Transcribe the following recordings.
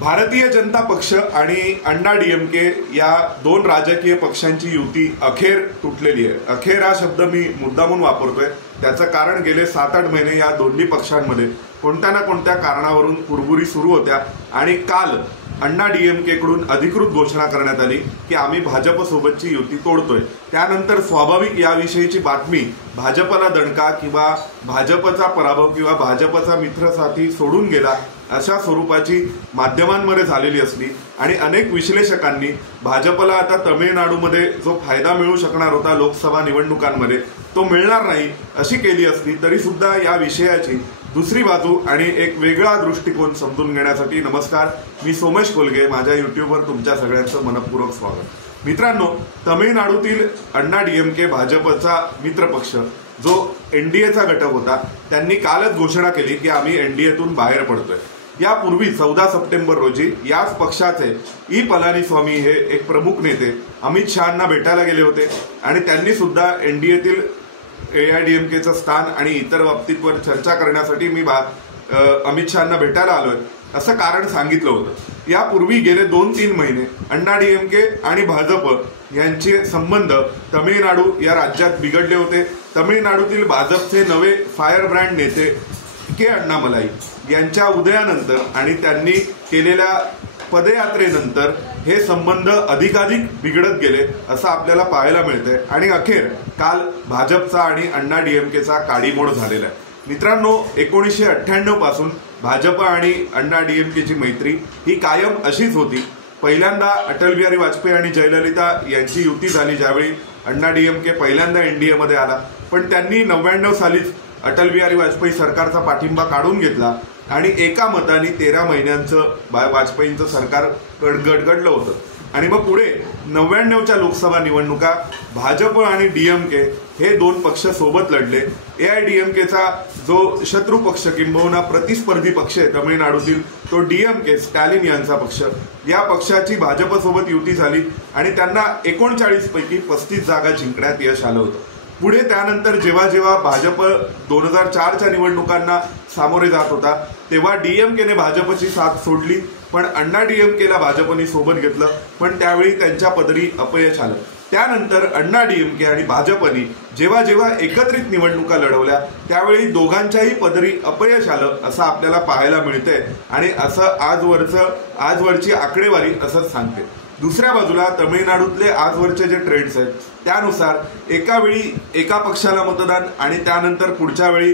भारतीय जनता पक्ष आणि अण्णा डीएमके या दोन राजकीय पक्षांची युती अखेर तुटलेली आहे। अखेर हा शब्द मी मुद्दामून वापरतोय, त्याचं कारण गेले 7-8 महिने या दोन्ही पक्षांमध्ये कोणत्या ना कोणत्या कारणावरून कुरबुरी सुरू होत्या आणि काल अण्णा डीएमके कडून अधिकृत घोषणा करण्यात आली की आम्ही भाजप सोबतची युती तोडतोय। त्यानंतर स्वाभाविक याविषयीची बातमी भाजपला दणका किंवा भाजपचा पराभव किंवा भाजपचा मित्रसाथी सोडून गेला अशा स्वरूपाची माध्यमांमध्ये झालेली असली आणि अनेक विश्लेषकांनी भाजपला आता तमिळनाडूमध्ये जो फायदा मिळू शकणार होता लोकसभा निवडणुकांमध्ये तो मिळणार नाही अशी केली असली तरी सुद्धा या विषयाची दुसरी बाजू आणि एक वेगळा दृष्टिकोन समजून घेण्यासाठी नमस्कार, मी सोमेश कोलगे, माझ्या युट्यूबवर तुमच्या सगळ्यांचं मनपूर्वक स्वागत। मित्रांनो, तमिळनाडूतील अण्णा डीएमके भाजपचा मित्रपक्ष जो एनडीएचा घटक होता त्यांनी कालच घोषणा केली की आम्ही एनडीएतून बाहेर पडतोय। यापूर्वी 14 सप्टेंबर रोजी याच पक्षाचे ई पलानीस्वामी हे एक प्रमुख नेते अमित शहांना भेटायला गेले होते आणि त्यांनी सुद्धा एनडीएतील एआयडीएमकेचं स्थान आणि इतर बाबतींवर चर्चा करण्यासाठी मी अमित शहांना भेटायला आलोय असं कारण सांगितलं होतं। यापूर्वी गेले 2-3 महिने अण्णा डीएमके आणि भाजप यांचे संबंध तमिळनाडू या राज्यात बिघडले होते। तमिळनाडूतील भाजपचे नवे फायर ब्रँड नेते के अण्णामलाई यांच्या उदयानंतर आणि त्यांनी केलेल्या पदयात्रेनंतर हे संबंध अधिकाधिक बिघडत गेले असं आपल्याला पाहायला मिळतंय आणि अखेर काल भाजपचा आणि अण्णा डीएमकेचा काडीमोड झालेला आहे। मित्रांनो, 1998 पासून भाजप आणि अण्णा डीएमकेची मैत्री ही कायम अशीच होती। पहिल्यांदा अटल बिहारी वाजपेयी आणि जयललिता यांची युती झाली ज्यावेळी अण्णा डीएमके पहिल्यांदा एनडीए मध्ये आला, पण त्यांनी 99 सालीच अटल बिहारी वाजपेयी सरकारचा पाठिंबा काढून घेतला आणि एका मताने 13 महिन्यांचं वाजपेयींचं सरकार गडगडलं होतं आणि मग पुढे 99च्या लोकसभा निवडणुका भाजप आणि डीएमके हे दोन पक्ष सोबत लढले। एआयडीएमकेचा जो शत्रू पक्ष किंबहुना प्रतिस्पर्धी पक्ष आहे तमिळनाडूतील तो डीएमके स्टॅलिन यांचा पक्ष, या पक्षाची भाजप सोबत युती झाली आणि त्यांना 39 पैकी 35 जागा जिंकण्यात यश आलं होतं। पुढे त्यानंतर जेव्हा जेव्हा भाजप 2004च्या निवडणुकांना सामोरे जात होता तेव्हा डीएमकेने भाजपची साथ सोडली, पण अण्णा डीएमकेला भाजपने सोबत घेतलं, पण त्यावेळी त्यांच्या पदरी अपयश आलं। त्यानंतर अण्णा डीएमके आणि भाजपने जेव्हा जेव्हा एकत्रित निवडणुका लढवल्या त्यावेळी दोघांच्याही पदरी अपयश आलं असं आपल्याला पाहायला मिळतंय आणि असं आजवरची आकडेवारी असंच सांगते। दुसऱ्या बाजूला तमिळनाडूतले आजवरचे जे ट्रेंड्स आहेत त्यानुसार एका वेळी एका पक्षाला मतदान आणि त्यानंतर पुढच्या वेळी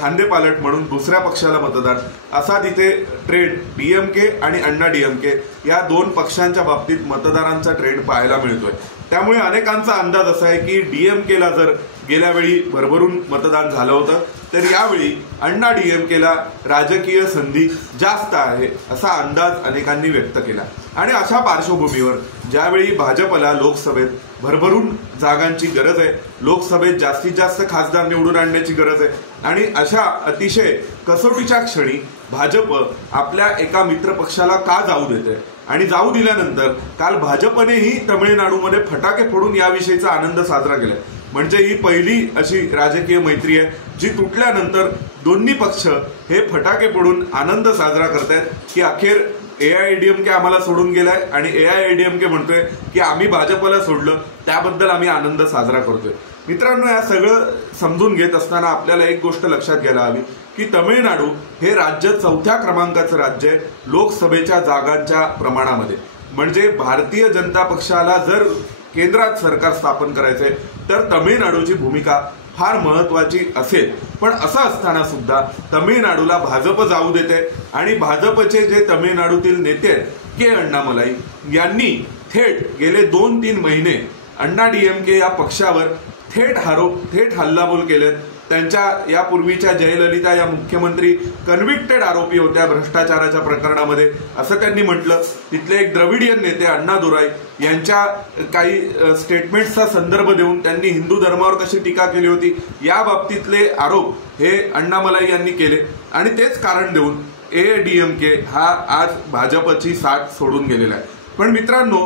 खांदेपालट म्हणून दुसऱ्या पक्षाला मतदान असा तिथे ट्रेंड डीएमके आणि अण्णा डीएमके या दोन पक्षांच्या बाबतीत मतदारांचा ट्रेंड पाहायला मिळतोय। त्यामुळे अनेकांचा अंदाज असा आहे की डीएमकेला जर गेल्या वेळी भरभरून मतदान झालं होतं तर यावेळी अण्णा डीएमकेला राजकीय संधी जास्त आहे असा अंदाज अनेकांनी व्यक्त केला आणि अशा पार्श्वभूमीवर ज्यावेळी भाजपला लोकसभेत भरभरून जागांची गरज आहे, लोकसभेत जास्तीत जास्त खासदार निवडून आणण्याची गरज आहे आणि अशा अतिशय कसोटीच्या क्षणी भाजप आपल्या एका मित्र पक्षाला का जाऊ देते आणि जाऊ दिल्यानंतर काल भाजपनेही तमिळनाडूमध्ये फटाके फोडून याविषयीचा आनंद साजरा केलाय। म्हणजे ही पहिली अशी राजकीय मैत्री आहे जी तुटल्यानंतर दोन्ही पक्ष हे फटाके फोडून आनंद साजरा करतायत की अखेर एआयडीएमके आम्हाला सोडून गेलाय आणि एआयडीएमके म्हणतोय की आम्ही भाजपला सोडलं त्याबद्दल आम्ही आनंद साजरा करतोय। मित्रांनो, या सगळं समजून घेत असताना आपल्याला एक गोष्ट लक्षात घ्यायला हवी की तमिळनाडू हे राज्य 4थ्या क्रमांकाचं राज्य आहे लोकसभेच्या जागांच्या प्रमाणामध्ये। म्हणजे भारतीय जनता पक्षाला जर केंद्रात सरकार स्थापन करायचंय तर तमिळनाडूची भूमिका फार महत्वाची असेल, पण असं असताना सुद्धा तमिळनाडूला भाजप जाऊ देते आणि भाजपचे जे तमिळनाडूतील नेते के अण्णामलाई यांनी थेट गेले 2-3 महिने अण्णा डीएमके या पक्षावर थेट हल्लाबोल केलेत। त्यांच्या यापूर्वीच्या जयललिता या मुख्यमंत्री कन्व्हिक्टेड आरोपी होत्या भ्रष्टाचाराच्या प्रकरणामध्ये असं त्यांनी म्हटलं। तिथले एक द्रविडियन नेते अण्णादुराई यांच्या काही स्टेटमेंट्सचा संदर्भ देऊन त्यांनी हिंदू धर्मावर कशी टीका केली होती या बाबतीतले आरोप हे अण्णामलाई यांनी केले आणि तेच कारण देऊन एआयडीएमके हा आज भाजपची साथ सोडून गेलेला आहे। पण मित्रांनो,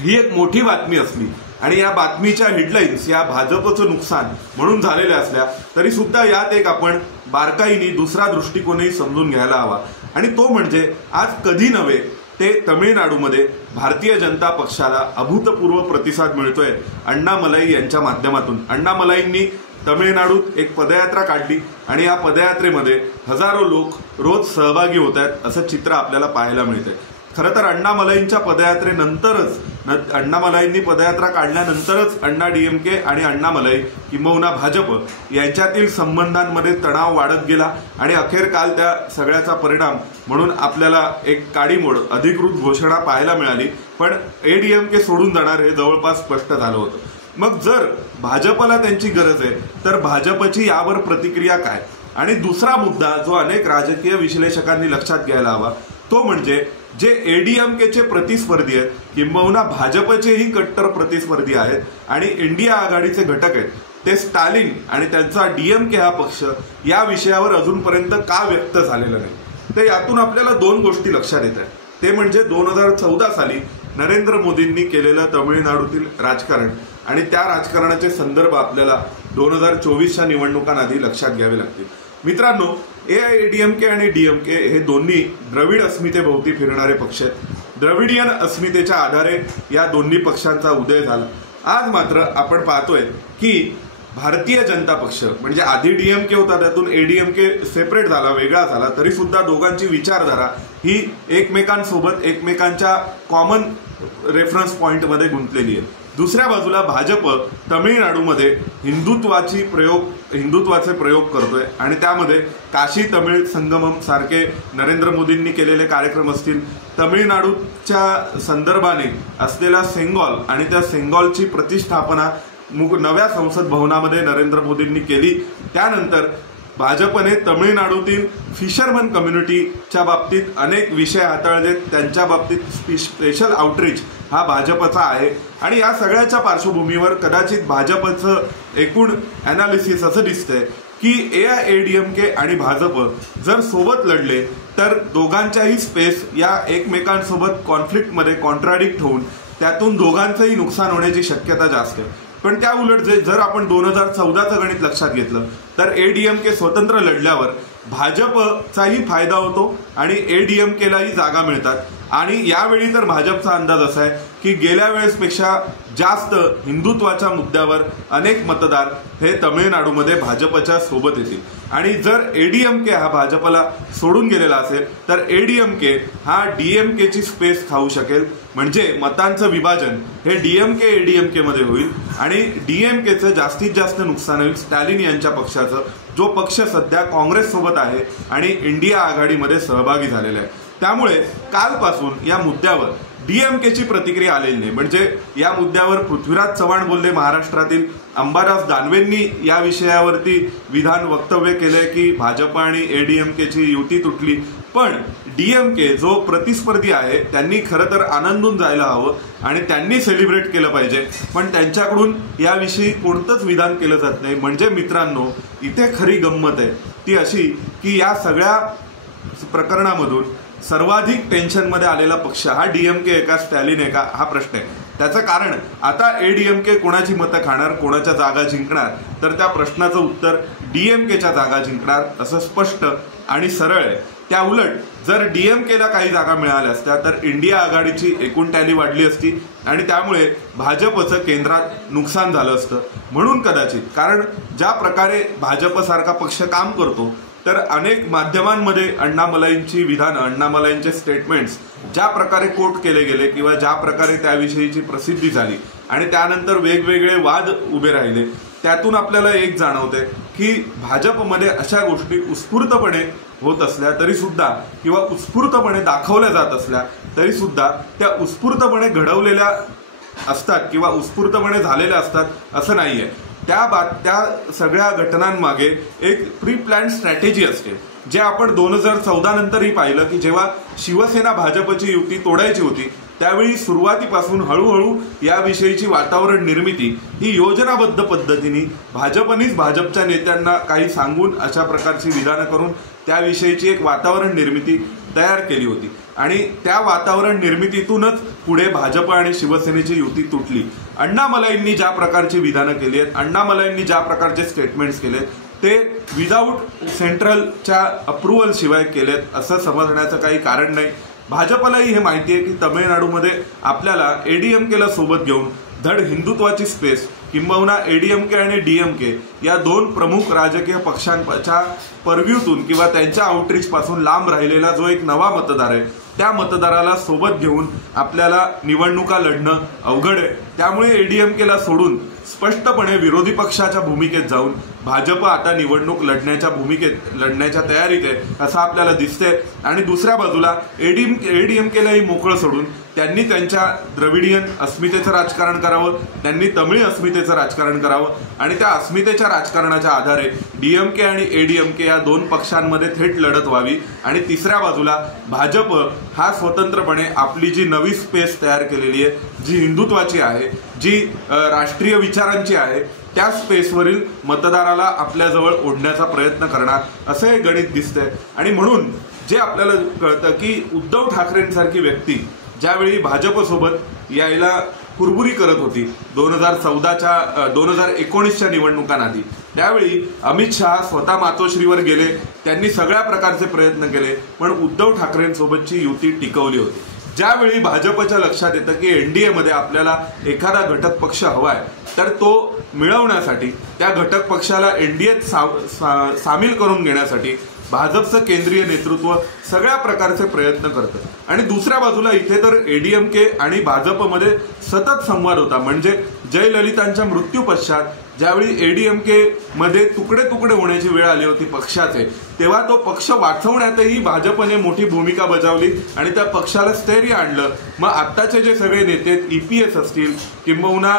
ही एक मोठी बातमी असली आणि या बातमीच्या हेडलाईन्स या भाजपचं नुकसान म्हणून झालेल्या असल्या तरी सुद्धा यात एक आपण बारकाईने दुसरा दृष्टिकोनही समजून घ्यायला हवा आणि तो म्हणजे आज कधी नव्हे ते तमिळनाडूमध्ये भारतीय जनता पक्षाला अभूतपूर्व प्रतिसाद मिळतोय अण्णामलाई यांच्या माध्यमातून। अण्णामलाईंनी तमिळनाडूत एक पदयात्रा काढली आणि या पदयात्रेमध्ये हजारो लोक रोज सहभागी होत आहेत असं चित्र आपल्याला पाहायला मिळतंय। खरं तर अण्णामलाईंच्या पदयात्रेनंतरच, अण्णामलाईंनी पदयात्रा काढल्यानंतरच अण्णा डीएमके आणि अण्णामलाई किंबहुना भाजप यांच्यातील संबंधांमध्ये तणाव वाढत गेला आणि अखेर काल त्या सगळ्याचा परिणाम म्हणून आपल्याला एक काडीमोड अधिकृत घोषणा पाहायला मिळाली। पण एडीएमके सोडून जाणार हे जवळपास स्पष्ट झालं होतं। मग जर भाजपला त्यांची गरज आहे तर भाजपची यावर प्रतिक्रिया काय? आणि दुसरा मुद्दा जो अनेक राजकीय विश्लेषकांनी लक्षात घ्यायला हवा तो म्हणजे जे एडीएमकेचे प्रतिस्पर्धी आहेत किंबहुना भाजपचेही कट्टर प्रतिस्पर्धी आहेत आणि इंडिया आघाडीचे घटक आहेत ते स्टॅलिन आणि त्यांचा डीएमके हा पक्ष या विषयावर अजूनपर्यंत का व्यक्त झालेलं नाही, तर यातून आपल्याला दोन गोष्टी लक्षात येत आहेत। ते म्हणजे 2014 साली नरेंद्र मोदींनी केलेलं तमिळनाडूतील राजकारण आणि त्या राजकारणाचे संदर्भ आपल्याला 2024च्या निवडणुकांआधी लक्षात घ्यावे लागतील। मित्रांनो, एआयएडीएमके आणि डीएमके हे दोन्ही द्रविड अस्मितेभोवती फिरणारे पक्ष आहेत। द्रविडियन अस्मितेच्या आधारे या दोन्ही पक्षांचा उदय झाला। आज मात्र आपण पाहतोय की भारतीय जनता पक्ष म्हणजे आधी डीएमके होता, त्यातून एडीएमके सेपरेट झाला, वेगळा झाला, तरी सुद्धा दोघांची विचारधारा ही एकमेकांसोबत एकमेकांच्या कॉमन रेफरन्स पॉइंटमध्ये गुंतलेली आहे। दुसऱ्या बाजूला भाजप तमिळनाडूमध्ये हिंदुत्वाचे प्रयोग करतोय आणि त्यामध्ये काशी तमिळ संगमम सारखे नरेंद्र मोदींनी केलेले कार्यक्रम असतील, तमिळनाडूच्या संदर्भाने असलेला सेंगॉल आणि त्या सेंगॉलची प्रतिष्ठापना नव्या संसद भवनामध्ये नरेंद्र मोदींनी केली। त्यानंतर भाजपने तमिळनाडूतील फिशरमन कम्युनिटीच्या बाबतीत अनेक विषय हाताळले, त्यांच्या बाबतीत स्पेशल आउटरीच हा भाजपचा आहे आणि या सगळ्याच्या पार्श्वभूमीवर कदाचित भाजपचं एकूण अनालिसिस असं दिसतंय की एआयएडीएमके आणि भाजप जर सोबत लढले तर दोघांच्याही स्पेस या एकमेकांसोबत कॉन्फ्लिक्टमध्ये कॉन्ट्राडिक्ट होऊन त्यातून दोघांचंही नुकसान होण्याची शक्यता जास्त आहे। पण त्या उलट जर आपण 2014चं गणित लक्षात घेतलं तर एडीएमके स्वतंत्र लढल्यावर भाजपचाही फायदा होतो आणि एडीएमकेलाही जागा मिळतात आणि यावेळी तर भाजपचा अंदाज असा आहे की गेल्या वेळेसपेक्षा जास्त हिंदुत्वाच्या मुद्द्यावर अनेक मतदार हे तमिळनाडूमध्ये भाजपच्या सोबत येतील आणि जर एडीएमके हा भाजपला सोडून गेलेला असेल तर एडीएमके हा डीएमकेची स्पेस खाऊ शकेल, म्हणजे मतांचं विभाजन हे डीएमके एडीएमके मध्ये होईल आणि डीएमकेचं जास्तीत जास्त नुकसान होईल स्टॅलिन यांच्या पक्षाचं, जो पक्ष सध्या काँग्रेस सोबत आहे आणि इंडिया आघाडीमध्ये सहभागी झालेला आहे। त्यामुळे कालपासून या मुद्द्यावर डीएमकेची प्रतिक्रिया आलेली नाही, म्हणजे या मुद्द्यावर पृथ्वीराज चव्हाण बोलले, महाराष्ट्रातील अंबादास दानवेंनी या विषयावरती वक्तव्य केले की भाजप आणि एडीएमकेची युती तुटली, पण डीएमके जो प्रतिस्पर्धी आहे त्यांनी खरं तर आनंदून जायला हवं आणि त्यांनी सेलिब्रेट केलं पाहिजे, पण त्यांच्याकडून याविषयी कोणतंच विधान केलं जात नाही। म्हणजे मित्रांनो, इथे खरी गंमत आहे ती अशी की या सगळ्या प्रकरणामधून सर्वाधिक टेन्शनमध्ये आलेला पक्ष हा डीएमके आहे का स्टॅलिन आहे का हा प्रश्न आहे। त्याचं कारण आता एडीएमके कोणाची मतं खाणार, कोणाच्या जागा जिंकणार, तर त्या प्रश्नाचं उत्तर डीएमकेच्या जागा जिंकणार असं स्पष्ट आणि सरळ आहे। त्या उलट जर डीएमकेला काही जागा मिळाल्या असत्या तर इंडिया आघाडीची एकूण टॅली वाढली असती आणि त्यामुळे भाजपचं केंद्रात नुकसान झालं असतं। म्हणून कदाचित, कारण ज्या प्रकारे भाजपसारखा पक्ष काम करतो तर अनेक माध्यमांमध्ये अण्णामलाईंची विधानं, अण्णामलाईंचे स्टेटमेंट्स ज्या प्रकारे कोट केले गेले किंवा ज्या प्रकारे त्याविषयीची प्रसिद्धी झाली आणि त्यानंतर वेगवेगळे वाद उभे राहिले, त्यातून आपल्याला एक जाणवते की भाजपमध्ये अशा गोष्टी उत्स्फूर्तपणे होत असल्या तरी सुद्धा किंवा उत्स्फूर्तपणे दाखवल्या जात असल्या तरी सुद्धा त्या उत्स्फूर्तपणे घडवलेल्या असतात किंवा उत्स्फूर्तपणे झालेल्या असतात असं नाहीये। त्या सगळ्या घटनांमागे एक प्री प्लॅन स्ट्रॅटेजी असते, जे आपण 2014 नंतरही पाहिलं की जेव्हा शिवसेना भाजपची युती तोडायची होती त्यावेळी सुरुवातीपासून हळूहळू याविषयीची वातावरण निर्मिती ही योजनाबद्ध पद्धतीने भाजपनीच भाजपच्या नेत्यांना काही सांगून अशा प्रकारची विधानं करून त्याविषयीची एक वातावरण निर्मिती तयार केली होती आणि त्या वातावरण निर्मितीतूनच पुढे भाजप आणि शिवसेनेची युती तुटली। अण्णामलाईंनी ज्या प्रकारची विधानं केली आहेत, अण्णामलाईंनी ज्या प्रकारचे स्टेटमेंट्स केले, ते विदाऊट सेंट्रलच्या अप्रुव्हल शिवाय केलेत असं समजण्याचं काही कारण नाही। भाजपलाही हे माहिती आहे की तमिळनाडूमध्ये आपल्याला एडीएमकेला सोबत घेऊन धड हिंदुत्वाची स्पेस किंबहुना एडीएमके आणि डीएमके या दोन प्रमुख राजकीय पक्षांच्या परव्ह्यूतून किंवा त्यांच्या आउटरीच पासून लांब राहिलेला जो एक नवा मतदार आहे त्या मतदाराला सोबत घेऊन आपल्याला निवडणुका लढणं अवघड आहे। त्यामुळे एडीएमकेला सोडून स्पष्टपणे विरोधी पक्षाच्या भूमिकेत जाऊन भाजप आता निवडणूक लढण्याच्या तयारीत आहे असं आपल्याला दिसतंय। आणि दुसऱ्या बाजूला एडीएमकेलाही मोकळं सोडून त्यांनी त्यांच्या द्रविडियन अस्मितेचं राजकारण करावं, त्यांनी तमिळ अस्मितेचं राजकारण करावं आणि त्या अस्मितेच्या राजकारणाच्या आधारे डीएमके आणि एडीएमके या दोन पक्षांमध्ये थेट लढत व्हावी आणि तिसऱ्या बाजूला भाजप हा स्वतंत्रपणे आपली जी नवी स्पेस तयार केलेली आहे, जी हिंदुत्वाची आहे, जी राष्ट्रीय विचारांची आहे, त्या स्पेसवरील मतदाराला आपल्याजवळ ओढण्याचा प्रयत्न करणार असं हे गणित दिसतंय। आणि म्हणून जे आपल्याला कळतं की उद्धव ठाकरेंसारखी व्यक्ती ज्यावेळी भाजपसोबत यायला कुरबुरी करत होती 2019च्या निवडणुकांआधी, त्यावेळी अमित शहा स्वतः मातोश्रीवर गेले, त्यांनी सगळ्या प्रकारचे प्रयत्न केले पण उद्धव ठाकरेंसोबतची युती टिकवली होती। ज्यावेळी भाजपच्या लक्षात येतं की एनडीएमध्ये आपल्याला एखादा घटक पक्ष हवाय तर तो मिळवण्यासाठी त्या घटक पक्षाला एनडीएत सामील करून घेण्यासाठी भाजपचं केंद्रीय नेतृत्व सगळ्या प्रकारचे प्रयत्न करतं। आणि दुसऱ्या बाजूला इथे तर एडीएमके आणि भाजपमध्ये सतत संवाद होता। म्हणजे जयललितांच्या मृत्यू पश्चात ज्यावेळी एडीएमके मध्ये तुकडे तुकडे होण्याची वेळ आली होती पक्षाचे, तेव्हा तो पक्ष वाचवण्यातही भाजपने मोठी भूमिका बजावली आणि त्या पक्षाला स्थैर्य आणलं। मग आत्ताचे जे सगळे नेते ईपीएस असतील किंबहुना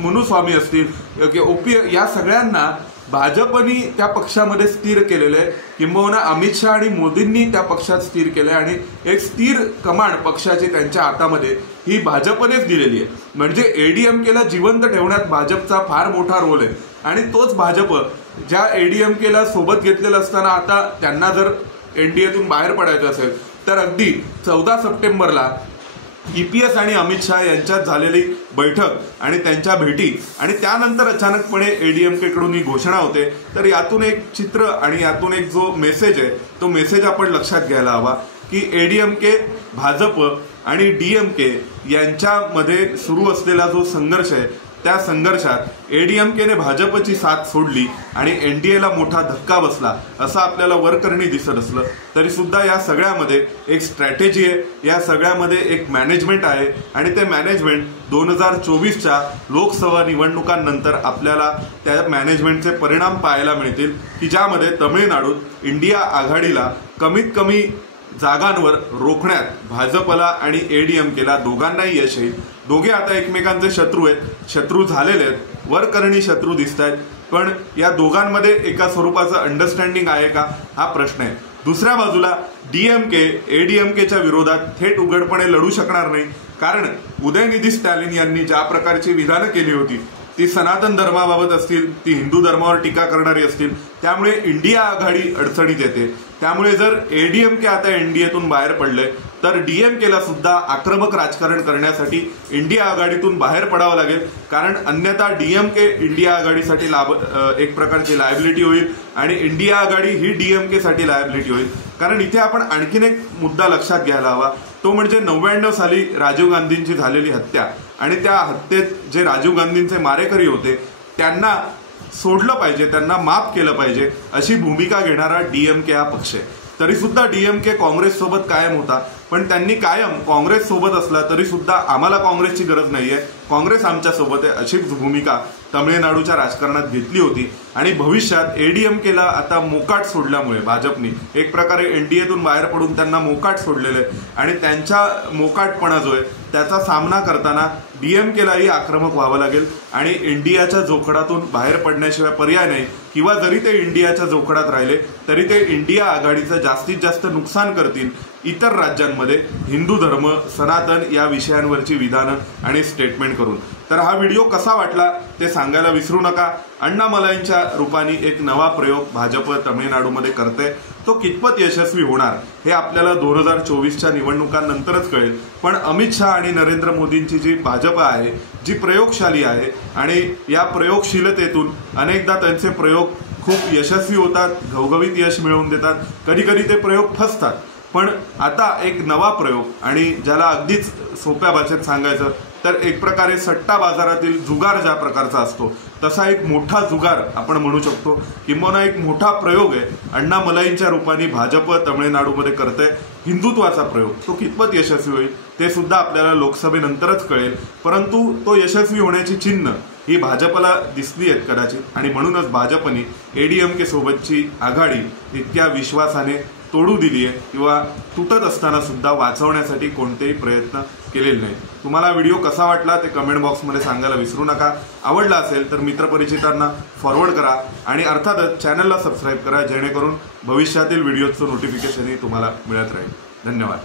मुनुस्वामी असतील ओपी या सगळ्यांना भाजपनी त्या पक्षामध्ये स्थिर केलेलं आहे किंबहुना अमित शहा आणि मोदींनी त्या पक्षात स्थिर केलंय आणि एक स्थिर कमांड पक्षाची त्यांच्या हातामध्ये ही भाजपनेच दिलेली आहे। म्हणजे एडीएमकेला जिवंत ठेवण्यात भाजपचा फार मोठा रोल आहे आणि तोच भाजप ज्या एडीएमकेला सोबत घेतलेलं असताना आता त्यांना जर एनडीएतून बाहेर पडायचं असेल तर अगदी 14 सप्टेंबरला ईपीएस आणि अमित शहा यांच्यात झालेली बैठक आणि त्यांच्या भेटी आणि त्यानंतर अचानकपणे एडीएमके कडून ही घोषणा होते। तर यातून एक चित्र आणि यातून एक जो मेसेज आहे तो मेसेज आपण लक्षात घ्यायला हवा की एडीएमके, भाजप आणि डीएमके यांच्यामध्ये सुरू असलेला जो संघर्ष आहे त्या संघर्षात एडीएमकेने भाजपची साथ सोडली आणि एनडीएला मोठा धक्का बसला असं आपल्याला वरकरणी दिसत असलं तरी सुद्धा या सगळ्यामध्ये एक स्ट्रॅटेजी आहे, या सगळ्यामध्ये एक मॅनेजमेंट आहे आणि ते मॅनेजमेंट 2024च्या लोकसभा निवडणुकांनंतर आपल्याला त्या मॅनेजमेंटचे परिणाम पाहायला मिळतील की ज्यामध्ये तमिळनाडूत इंडिया आघाडीला कमीत कमी जागांवर रोखण्यात भाजपला आणि एडीएमकेला दोघांनाही यश येईल। दोघे आता एकमेकांचे शत्रू आहेत, शत्रू झालेले आहेत, वरकरणी शत्रू दिसत आहेत, पण या दोघांमध्ये एका स्वरूपाचं अंडरस्टँडिंग आहे का हा प्रश्न आहे। दुसऱ्या बाजूला डीएमके एडीएमकेच्या विरोधात थेट उघडपणे लढू शकणार नाही, कारण उदयनिधी स्टॅलिन यांनी ज्या प्रकारची विधानं केली होती ती सनातन धर्माबाबत असतील, ती हिंदू धर्मावर टीका करणारी असतील, त्यामुळे इंडिया आघाडी अडचणीत येते। त्यामुळे जर एडीएमके आता एनडीएतून बाहेर पडले तर डीएमकेला सुद्धा आक्रमक राजकारण करण्यासाठी इंडिया आघाडीतून बाहेर पडावं लागेल, कारण अन्यथा डीएमके इंडिया आघाडीसाठी एक प्रकारची लायबिलिटी होईल आणि इंडिया आघाडी ही डीएमके साठी लायबिलिटी होईल। कारण इथे आपण आणखीन एक मुद्दा लक्षात घ्यायला हवा, तो म्हणजे 99 साली राजीव गांधींची झालेली हत्या आणि त्या हत्येत जे राजीव गांधींचे मारेकरी होते त्यांना सोडलं पाहिजे, त्यांना माफ केलं पाहिजे अशी भूमिका घेणारा डीएमके हा पक्ष आहे। तरी सुद्धा डीएमके काँग्रेस सोबत कायम होता, पण त्यांनी कायम काँग्रेस सोबत असला तरी सुद्धा आम्हाला काँग्रेसची गरज नाहीये, काँग्रेस आमच्या सोबत आहे अशी भूमिका तमिळनाडूच्या राजकारणात घेतली होती। आणि भविष्यात एडीएमकेला आता मोकाट सोडल्यामुळे भाजपनी एक प्रकारे एनडीएतून बाहेर पडून त्यांना मोकाट सोडलेले आणि त्यांच्या मोकाटपणा जो आहे त्याचा सामना करताना डीएमकेलाही आक्रमक व्हावं लागेल आणि इंडियाच्या जोखडातून बाहेर पडण्याशिवाय पर्याय नाही, किंवा जरी ते इंडियाच्या जोखडात राहिले तरी ते इंडिया आघाडीचं जास्तीत जास्त नुकसान करतील इतर राज्यांमध्ये हिंदू धर्म, सनातन या विषयांवरची विधानं आणि स्टेटमेंट करून। तर हा व्हिडिओ कसा वाटला ते सांगायला विसरू नका। अण्णामलाईंच्या रूपाने एक नवा प्रयोग भाजप तमिळनाडूमध्ये करते, तो कितपत यशस्वी होणार हे आपल्याला 2024च्या निवडणुकांनंतरच कळेल। पण अमित शहा आणि नरेंद्र मोदींची जी भाजप आहे, जी प्रयोगशाली आहे आणि या प्रयोगशीलतेतून अनेकदा त्यांचे प्रयोग खूप यशस्वी होतात, घवघवीत यश मिळवून देतात. कधी कधी ते प्रयोग फसतात. पण आता एक नवा प्रयोग, आणि ज्याला अगदीच सोप्या भाषेत सांगायचं तर एक प्रकारे सट्टा बाजारातील जुगार ज्या प्रकारचा असतो तसा एक मोठा जुगार आपण म्हणू शकतो, किंबहुना एक मोठा प्रयोग आहे अण्णामलाईंच्या रूपाने भाजप तमिळनाडूमध्ये करते. हिंदुत्वाचा प्रयोग तो कितपत यशस्वी होईल ते सुद्धा आपल्याला लोकसभेनंतरच कळेल. परंतु तो यशस्वी होण्याची चिन्ह ही भाजपला दिसली आहेत कदाचित, आणि म्हणूनच भाजपने एडीएमके सोबतची आघाडी इतक्या विश्वासाने तोडू दिली आहे, किंवा तुटत असताना सुद्धा वाचवण्यासाठी कोणतेही प्रयत्न केलेले नाही. तुम्हाला व्हिडिओ कसा वाटला ते कमेंट बॉक्समध्ये सांगायला विसरू नका. आवडला असेल तर मित्रपरिचितांना फॉरवर्ड करा, आणि अर्थातच चॅनलला सबस्क्राईब करा, जेणेकरून भविष्यातील व्हिडिओचं नोटिफिकेशनही तुम्हाला मिळत राहील. धन्यवाद.